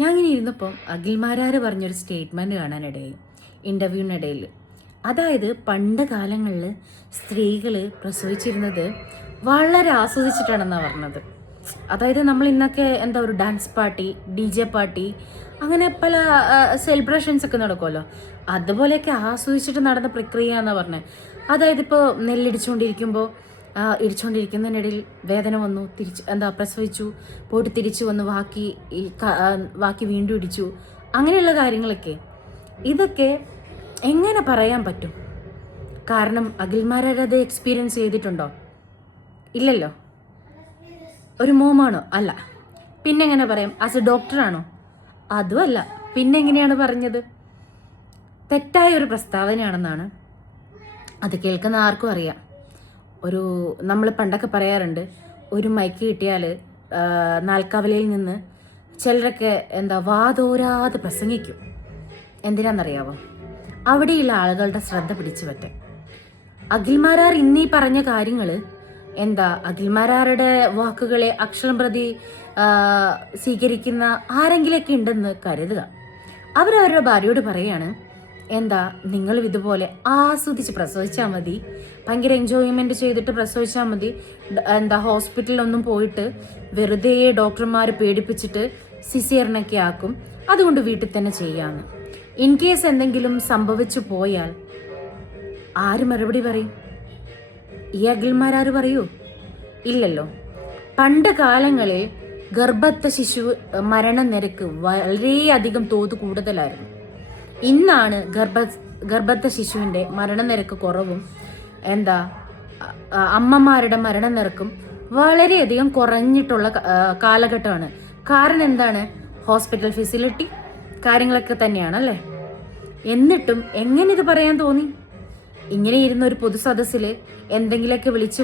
ഞാൻ ഇങ്ങനെ ഇരുന്നപ്പം അഖിൽമാരാർ പറഞ്ഞൊരു സ്റ്റേറ്റ്മെൻറ്റ് കാണാനിടയായി ഇൻ്റർവ്യൂവിനിടയിൽ. അതായത് പണ്ട് കാലങ്ങളിൽ സ്ത്രീകൾ പ്രസവിച്ചിരുന്നത് വളരെ ആസ്വദിച്ചിട്ടാണെന്നാണ് പറഞ്ഞത്. അതായത് നമ്മൾ ഇന്നൊക്കെ എന്താ ഒരു ഡാൻസ് പാർട്ടി, DJ പാർട്ടി, അങ്ങനെ പല സെലിബ്രേഷൻസ് ഒക്കെ നടക്കുമല്ലോ, അതുപോലെയൊക്കെ ആസ്വദിച്ചിട്ട് നടന്ന പ്രക്രിയ എന്നാണ് പറഞ്ഞത്. അതായത് ഇപ്പോൾ നെല്ലിടിച്ചുകൊണ്ടിരിക്കുമ്പോൾ ഇടിച്ചുകൊണ്ടിരിക്കുന്നതിനിടയിൽ വേദന വന്നു, പ്രസവിച്ചു, പോയിട്ട് തിരിച്ചു വന്നു, ബാക്കി വീണ്ടും ഇടിച്ചു, അങ്ങനെയുള്ള കാര്യങ്ങളൊക്കെ. ഇതൊക്കെ എങ്ങനെ പറയാൻ പറ്റും? കാരണം അഖിൽമാരത് എക്സ്പീരിയൻസ് ചെയ്തിട്ടുണ്ടോ? ഇല്ലല്ലോ. ഒരു മോമാണോ? അല്ല. പിന്നെ എങ്ങനെ പറയാം? ആസ് എ ഡോക്ടറാണോ? അതും അല്ല. പിന്നെ എങ്ങനെയാണ് പറഞ്ഞത്? തെറ്റായ ഒരു പ്രസ്താവനയാണെന്നാണ് അത് കേൾക്കുന്ന ആർക്കും അറിയാം. നമ്മൾ പണ്ടൊക്കെ പറയാറുണ്ട്, ഒരു മൈക്ക് കിട്ടിയാൽ നാൽക്കവലയിൽ നിന്ന് ചിലരൊക്കെ വാതോരാതെ പ്രസംഗിക്കും. എന്തിനാണെന്നറിയാവോ? അവിടെയുള്ള ആളുകളുടെ ശ്രദ്ധ പിടിച്ചു പറ്റാൻ. അഖിൽമാരാർ ഇന്നീ പറഞ്ഞ കാര്യങ്ങൾ അഖിൽമാരാരുടെ വാക്കുകളെ അക്ഷരം പ്രതി സ്വീകരിക്കുന്ന ആരെങ്കിലൊക്കെ ഉണ്ടെന്ന് കരുതുക. അവരവരുടെ ഭാര്യയോട് പറയാണ്, നിങ്ങൾ ഇതുപോലെ ആസ്വദിച്ച് പ്രസവിച്ചാൽ മതി, ഭയങ്കര എൻജോയ്മെന്റ് ചെയ്തിട്ട് പ്രസവിച്ചാൽ മതി, ഹോസ്പിറ്റലിലൊന്നും പോയിട്ട് വെറുതെ ഡോക്ടർമാർ പേടിപ്പിച്ചിട്ട് സിസേറിയനൊക്കെ ആക്കും, അതുകൊണ്ട് വീട്ടിൽ തന്നെ ചെയ്യാമെന്ന്. ഇൻ കേസ് എന്തെങ്കിലും സംഭവിച്ചു പോയാൽ ആര് മറുപടി പറയും? ഈ അഖിൽമാരാർ പറയൂ? ഇല്ലല്ലോ. പണ്ട് കാലങ്ങളിൽ ഗർഭസ്ഥ ശിശു മരണനിരക്ക് വളരെയധികം തോത് കൂടുതലായിരുന്നു. ഇന്നാണ് ഗർഭസ്ഥ ശിശുവിൻ്റെ മരണനിരക്ക് കുറവും അമ്മമാരുടെ മരണനിരക്കും വളരെയധികം കുറഞ്ഞിട്ടുള്ള കാലഘട്ടമാണ്. കാരണം എന്താണ്? ഹോസ്പിറ്റൽ ഫെസിലിറ്റി കാര്യങ്ങളൊക്കെ തന്നെയാണല്ലേ. എന്നിട്ടും എങ്ങനെ ഇത് പറയാൻ തോന്നി? ഇങ്ങനെ ഇരുന്ന ഒരു പൊതുസദസ്സിൽ എന്തെങ്കിലുമൊക്കെ വിളിച്ച്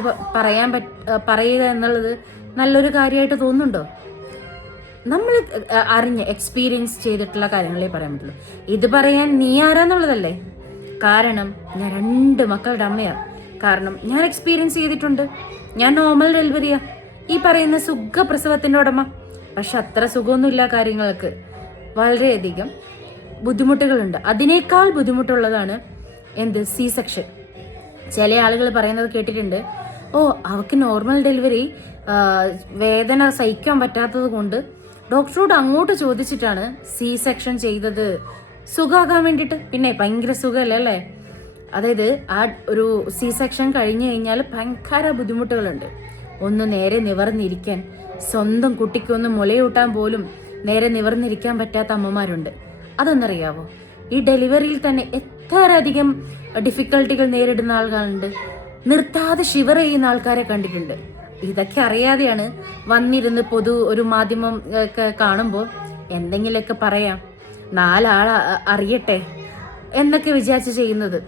പറയുക എന്നുള്ളത് നല്ലൊരു കാര്യമായിട്ട് തോന്നുന്നുണ്ടോ? നമ്മൾ എക്സ്പീരിയൻസ് ചെയ്തിട്ടുള്ള കാര്യങ്ങളെ പറയാൻ പറ്റുള്ളൂ. ഇത് പറയാൻ നീ ആരാന്നുള്ളതല്ലേ? കാരണം ഞാൻ 2 മക്കളുടെ അമ്മയാണ്. കാരണം ഞാൻ എക്സ്പീരിയൻസ് ചെയ്തിട്ടുണ്ട്. ഞാൻ നോർമൽ ഡെലിവറിയാ, ഈ പറയുന്ന സുഖപ്രസവത്തിൻ്റെ ഉടമ. പക്ഷെ അത്ര സുഖമൊന്നുമില്ല. കാര്യങ്ങൾക്ക് വളരെയധികം ബുദ്ധിമുട്ടുകളുണ്ട്. അതിനേക്കാൾ ബുദ്ധിമുട്ടുള്ളതാണ് സി സെക്ഷൻ. ചില ആളുകൾ പറയുന്നത് കേട്ടിട്ടുണ്ട്, അവർക്ക് നോർമൽ ഡെലിവറി വേദന സഹിക്കാൻ പറ്റാത്തത് കൊണ്ട് ഡോക്ടറോട് അങ്ങോട്ട് ചോദിച്ചിട്ടാണ് സി സെക്ഷൻ ചെയ്തത്, സുഖമാകാൻ വേണ്ടിയിട്ട്. പിന്നെ ഭയങ്കര സുഖമല്ലേ അല്ലേ? അതായത് ആ ഒരു സി സെക്ഷൻ കഴിഞ്ഞു കഴിഞ്ഞാൽ ഭയങ്കര ബുദ്ധിമുട്ടുകളുണ്ട്. ഒന്ന് നേരെ നിവർന്നിരിക്കാൻ, സ്വന്തം കുട്ടിക്കൊന്ന് മുലയൂട്ടാൻ പോലും നേരെ നിവർന്നിരിക്കാൻ പറ്റാത്ത അമ്മമാരുണ്ട്. അതൊന്നറിയാവോ? ഈ ഡെലിവറിയിൽ തന്നെ എത്ര അധികം ഡിഫിക്കൽട്ടികൾ നേരിടുന്ന ആളുകളുണ്ട്. നിർത്താതെ ഷിവർ ചെയ്യുന്ന ആൾക്കാരെ കണ്ടിട്ടുണ്ട്. ഇതൊക്കെ അറിയാതെയാണ് വന്നിരുന്ന് ഒരു മാധ്യമം ഒക്കെ കാണുമ്പോൾ എന്തെങ്കിലുമൊക്കെ പറയാം, 4 ആൾ അറിയട്ടെ എന്നൊക്കെ വിചാരിച്ച് ചെയ്യുന്നത്.